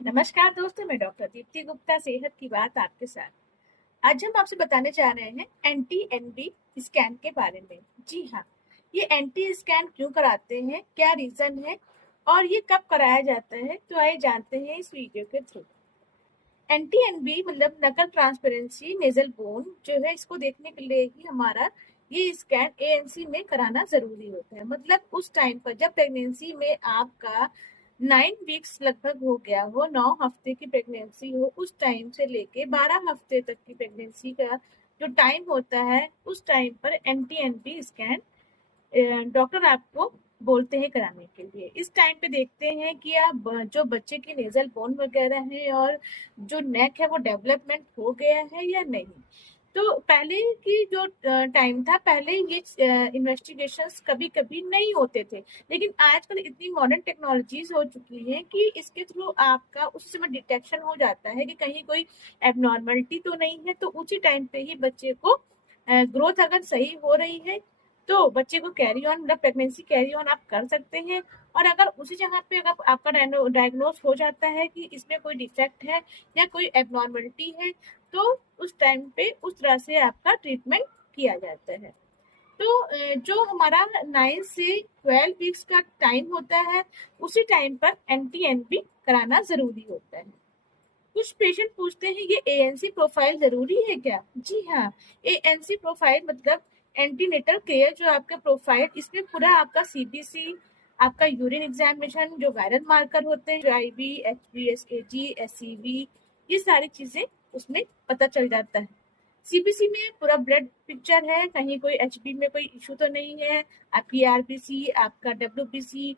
नमस्कार दोस्तों, मैं डॉक्टर दीप्ति गुप्ता सेहत की बात आपके साथ। आज हम आपसे बताने जा रहे हैं एंटी एनबी स्कैन के बारे में। जी हाँ, ये एंटी स्कैन क्यों कराते हैं, क्या रीजन है और ये कब कराया जाता है, तो आइए जानते हैं इस वीडियो के थ्रू। एंटी एनबी मतलब नकल ट्रांसपेरेंसी नेजल बोन जो है, इसको देखने के लिए ही हमारा ये स्कैन एएनसी में कराना जरूरी होता है। मतलब उस टाइम पर जब प्रेगनेंसी में आपका 9 वीक्स लगभग हो गया हो, 9 हफ्ते की प्रेगनेंसी हो, उस टाइम से लेके 12 हफ्ते तक की प्रेगनेंसी का जो टाइम होता है, उस टाइम पर एंटी एनबी स्कैन डॉक्टर आपको बोलते हैं कराने के लिए। इस टाइम पे देखते हैं कि आप जो बच्चे की नेजल बोन वगैरह है और जो नेक है वो डेवलपमेंट हो गया है या नहीं। तो पहले की जो टाइम था, पहले ये इन्वेस्टिगेशंस कभी कभी नहीं होते थे, लेकिन आजकल इतनी मॉडर्न टेक्नोलॉजीज हो चुकी हैं कि इसके थ्रू आपका उस समय डिटेक्शन हो जाता है कि कहीं कोई एबनॉर्मलिटी तो नहीं है। तो उसी टाइम पे ही बच्चे को ग्रोथ अगर सही हो रही है तो बच्चे को कैरी ऑन मतलब प्रेगनेंसी कैरी ऑन आप कर सकते हैं। और अगर उसी जगह पे अगर आपका डायग्नोस हो जाता है कि इसमें कोई डिफेक्ट है या कोई एबनॉर्मलिटी है, तो उस टाइम पे उस तरह से आपका ट्रीटमेंट किया जाता है। तो जो हमारा 9 से 12 वीक्स का टाइम होता है, उसी टाइम पर एंटी एनबी कराना जरूरी होता है। कुछ पेशेंट पूछते हैं ये एएनसी प्रोफाइल जरूरी है क्या? जी हाँ, एएनसी प्रोफाइल मतलब एंटीनेटल केयर जो आपका प्रोफाइल, इसमें पूरा आपका सीबीसी, आपका यूरिन एग्जामिनेशन, जो वायरल मार्कर होते हैं, जो आईबी, एचबीएसएजी, एसईवी, ये सारी चीजें उसमें पता चल जाता है। सीबीसी में पूरा ब्लड पिक्चर है, कहीं कोई एचबी में कोई इशू तो नहीं है, आपकी आरबीसी, आपका डब्ल्यूबीसी,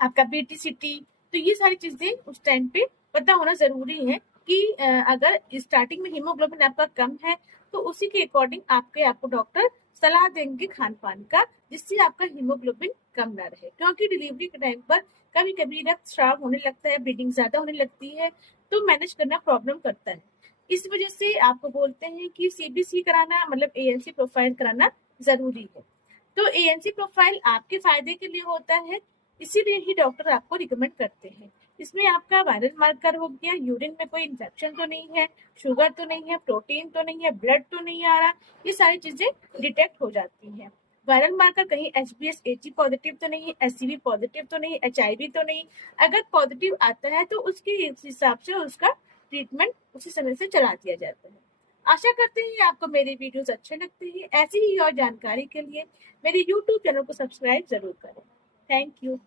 आपका बीटीसीटी, तो ये सारी चीजें उस टाइम पे पता होना जरूरी है कि अगर स्टार्टिंग में हीमोग्लोबिन आपका कम है तो उसी के अकॉर्डिंग आपको डॉक्टर सलाह देंगे खान पान का, जिससे आपका हीमोग्लोबिन कम ना रहे। क्योंकि डिलीवरी के टाइम पर कभी कभी रक्तस्राव होने लगता है, ब्लीडिंग ज्यादा होने लगती है, तो मैनेज करना प्रॉब्लम करता है। इस वजह से आपको बोलते हैं कि सीबीसी कराना मतलब एएनसी प्रोफाइल कराना जरूरी है। तो एएनसी प्रोफाइल आपके फायदे के लिए होता है, इसीलिए ही डॉक्टर आपको रिकमेंड करते हैं। इसमें आपका वायरल मार्कर हो गया, यूरिन में कोई इन्फेक्शन तो नहीं है, शुगर तो नहीं है, प्रोटीन तो नहीं है, ब्लड तो नहीं आ रहा, ये सारी चीजें डिटेक्ट हो जाती हैं। वायरल मार्कर कहीं एचबीएसएजी पॉजिटिव तो नहीं है, एससीवी पॉजिटिव तो नहीं, एचआईवी तो नहीं। अगर पॉजिटिव आता है तो उसके हिसाब से उसका ट्रीटमेंट उसी समय से चला दिया जाता है। आशा करते हैं आपको मेरे वीडियोस अच्छे लगते हैं। ऐसी ही और जानकारी के लिए मेरे यूट्यूब चैनल को सब्सक्राइब जरूर करें। Thank you.